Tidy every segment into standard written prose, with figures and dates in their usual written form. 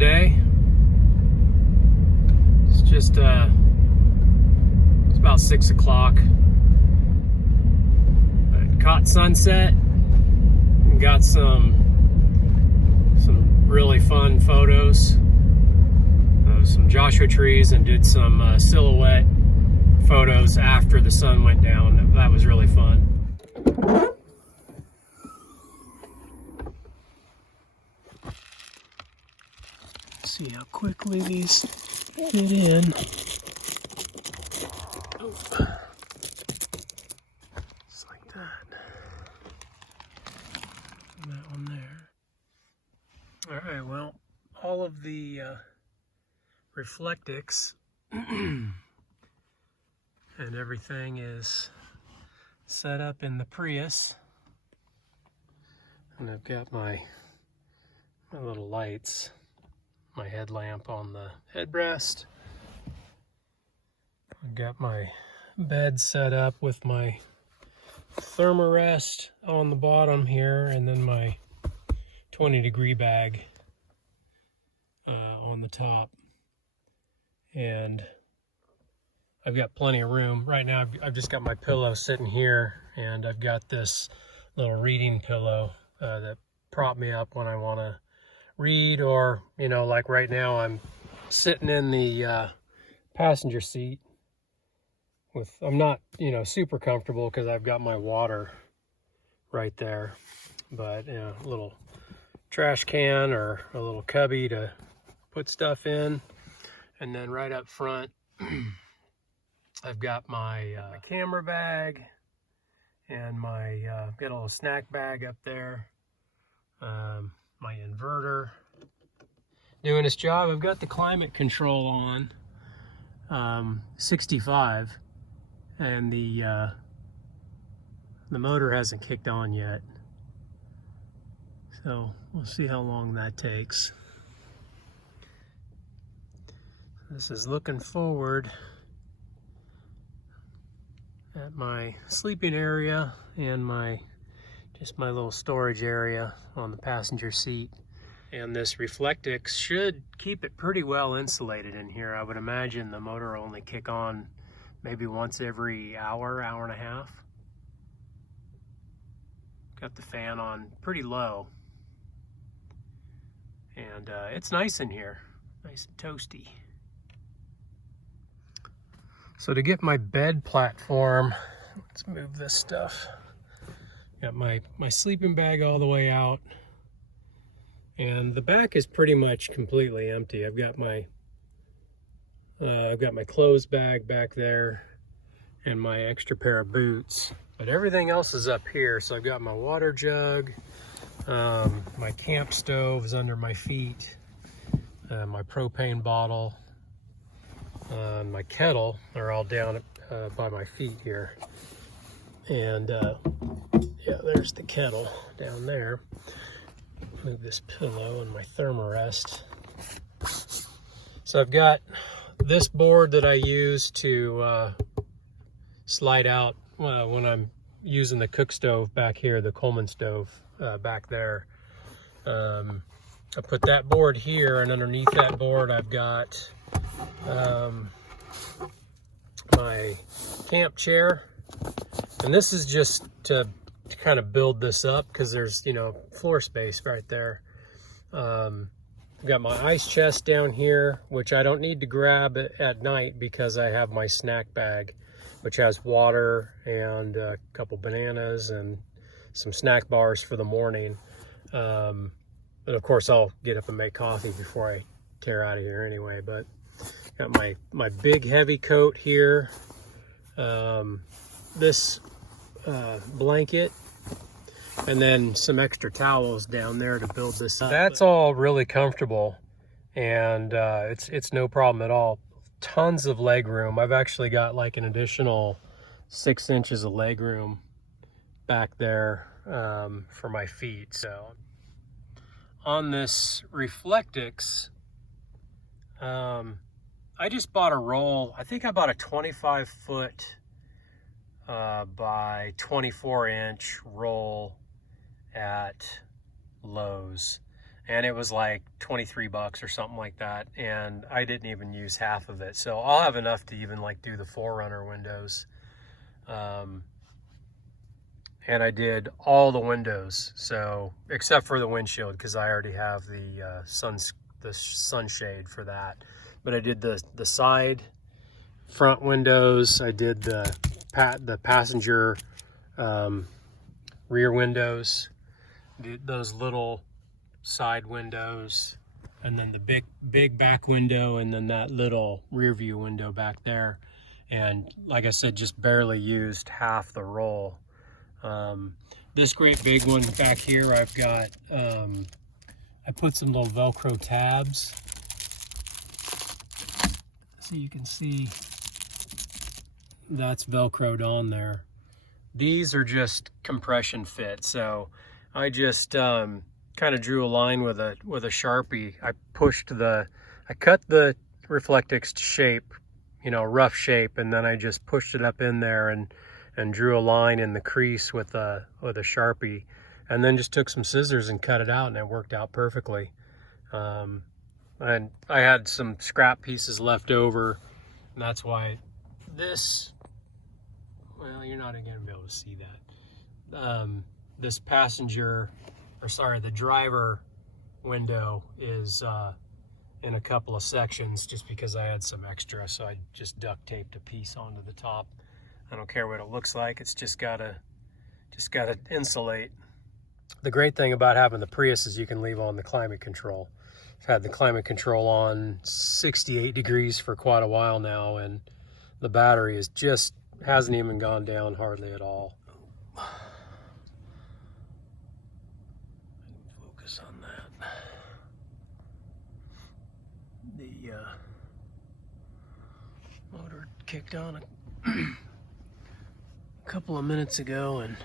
Sunday. It's just it's about 6 o'clock. I caught sunset and got some really fun photos of some Joshua trees, and did some silhouette photos after the sun went down. That was really fun. See how quickly these get in. Oh. Just like that. And that one there. All right, well, all of the reflectics and everything is set up in the Prius. And I've got my little lights. My headlamp on the headrest. I've got my bed set up with my thermarest on the bottom here, and then my 20-degree bag on the top. And I've got plenty of room. Right now I've just got my pillow sitting here, and I've got this little reading pillow that prop me up when I want to read, or like right now I'm sitting in the passenger seat with, I'm not super comfortable because I've got my water right there, but a little trash can or a little cubby to put stuff in. And then right up front I've got my camera bag and my got a little snack bag up there. My inverter doing its job. I've got the climate control on 65, and the motor hasn't kicked on yet, so we'll see how long that takes. This is looking forward at my sleeping area and my little storage area on the passenger seat. And this Reflectix should keep it pretty well insulated in here. I would imagine the motor will only kick on maybe once every hour and a half. Got the fan on pretty low. And it's nice in here, nice and toasty. So to get my bed platform, let's move this stuff. Got my sleeping bag all the way out, and the back is pretty much completely empty. I've got my clothes bag back there and my extra pair of boots, but everything else is up here. So I've got my water jug, my camp stove is under my feet, my propane bottle, and my kettle are all down by my feet here. And yeah, there's the kettle down there. Move this pillow and my thermarest. So I've got this board that I use to slide out when I'm using the cook stove back here, the Coleman stove back there. I put that board here, and underneath that board I've got my camp chair. And this is just to kind of build this up because there's, floor space right there. I've got my ice chest down here, which I don't need to grab at night because I have my snack bag, which has water and a couple bananas and some snack bars for the morning. And of course I'll get up and make coffee before I tear out of here anyway. But got my big heavy coat here. This blanket, and then some extra towels down there to build this up. That's all really comfortable, and it's no problem at all. Tons of leg room. I've actually got like an additional 6 inches of leg room back there for my feet. So on this Reflectix, I just bought a roll. I think I bought a 25-foot by 24-inch roll at Lowe's, and it was like 23 bucks or something like that, and I didn't even use half of it. So I'll have enough to even like do the 4Runner windows. And I did all the windows, so except for the windshield, because I already have the sunshade for that. But I did the side front windows. I did the passenger rear windows, did those little side windows, and then the big back window, and then that little rear view window back there. And like I said, just barely used half the roll. This great big one back here, I've got, I put some little Velcro tabs so you can see that's Velcroed on there. These are just compression fit, so I just kind of drew a line with a Sharpie. I cut the Reflectix shape, you know, rough shape, and then I just pushed it up in there and drew a line in the crease with a Sharpie, and then just took some scissors and cut it out, and it worked out perfectly. And I had some scrap pieces left over, and that's why this, well, you're not going to be able to see that. This the driver window is in a couple of sections, just because I had some extra, so I just duct taped a piece onto the top. I don't care what it looks like, it's just gotta insulate. The great thing about having the Prius is you can leave on the climate control. I've had the climate control on 68 degrees for quite a while now, and the battery is just hasn't even gone down hardly at all. Focus on that. The motor kicked on a couple of minutes ago, and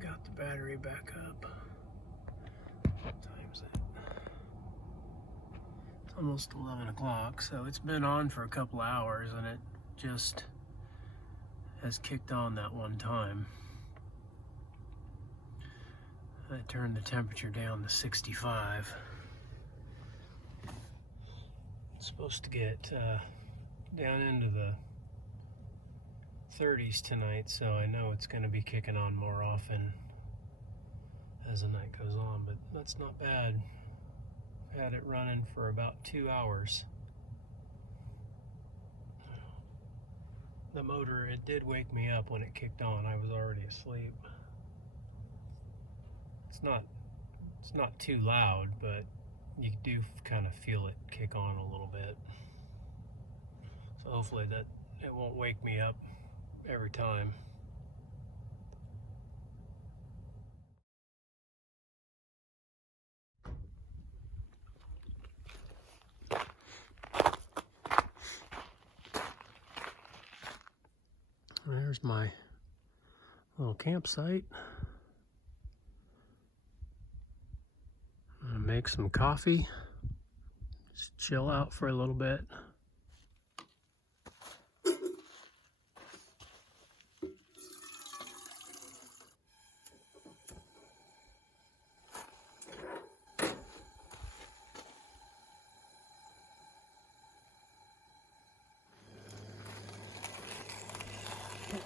got the battery back up. What time is it? It's almost 11 o'clock, so it's been on for a couple hours, and it just has kicked on that one time. I turned the temperature down to 65. It's supposed to get down into the 30s tonight, so I know it's going to be kicking on more often as the night goes on, but that's not bad. I've had it running for about 2 hours. The motor, it did wake me up when it kicked on. I was already asleep. It's not too loud, but you do kind of feel it kick on a little bit. So hopefully that it won't wake me up every time. There's my little campsite. I'm gonna make some coffee, just chill out for a little bit.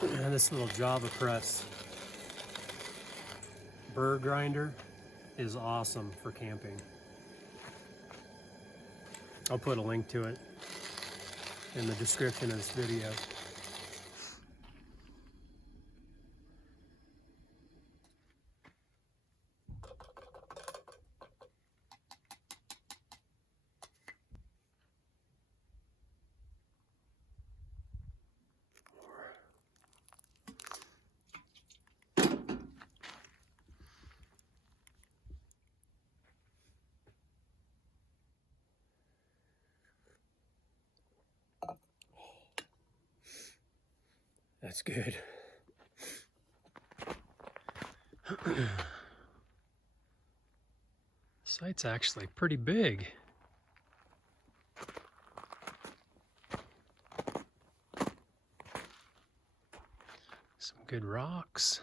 And this little Java Press burr grinder is awesome for camping. I'll put a link to it in the description of this video. That's good. Site's actually pretty big. Some good rocks.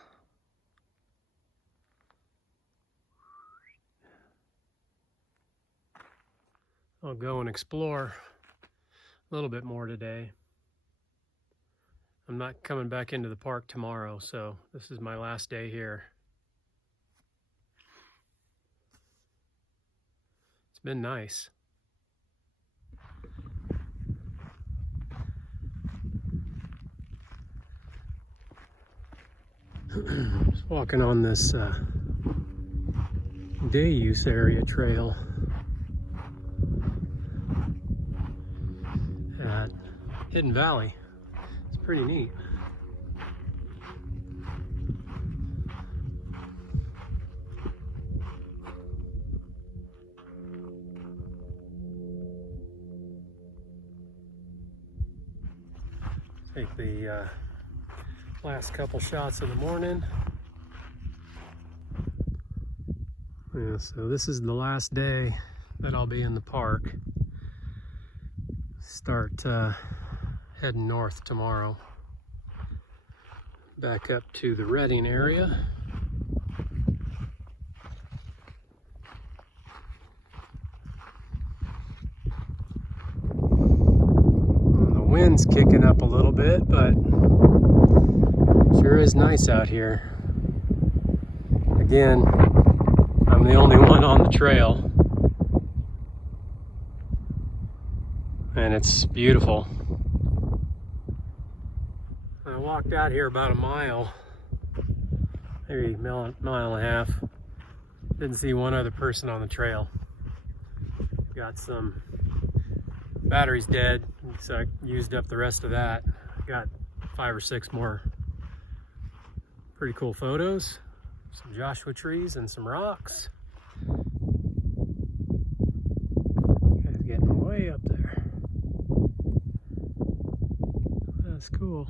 I'll go and explore a little bit more today. I'm not coming back into the park tomorrow, so this is my last day here. It's been nice. Just walking on this day use area trail at Hidden Valley. It's pretty neat. Take the last couple shots of the morning. Yeah, so this is the last day that I'll be in the park. Start heading north tomorrow. Back up to the Redding area. The wind's kicking up a little bit, but sure is nice out here. Again, I'm the only one on the trail, and it's beautiful. I walked out here about a mile, maybe a mile and a half. Didn't see one other person on the trail. Got some batteries dead, so I used up the rest of that. Got 5 or 6 more pretty cool photos. Some Joshua trees and some rocks. Guy's getting way up there. That's cool.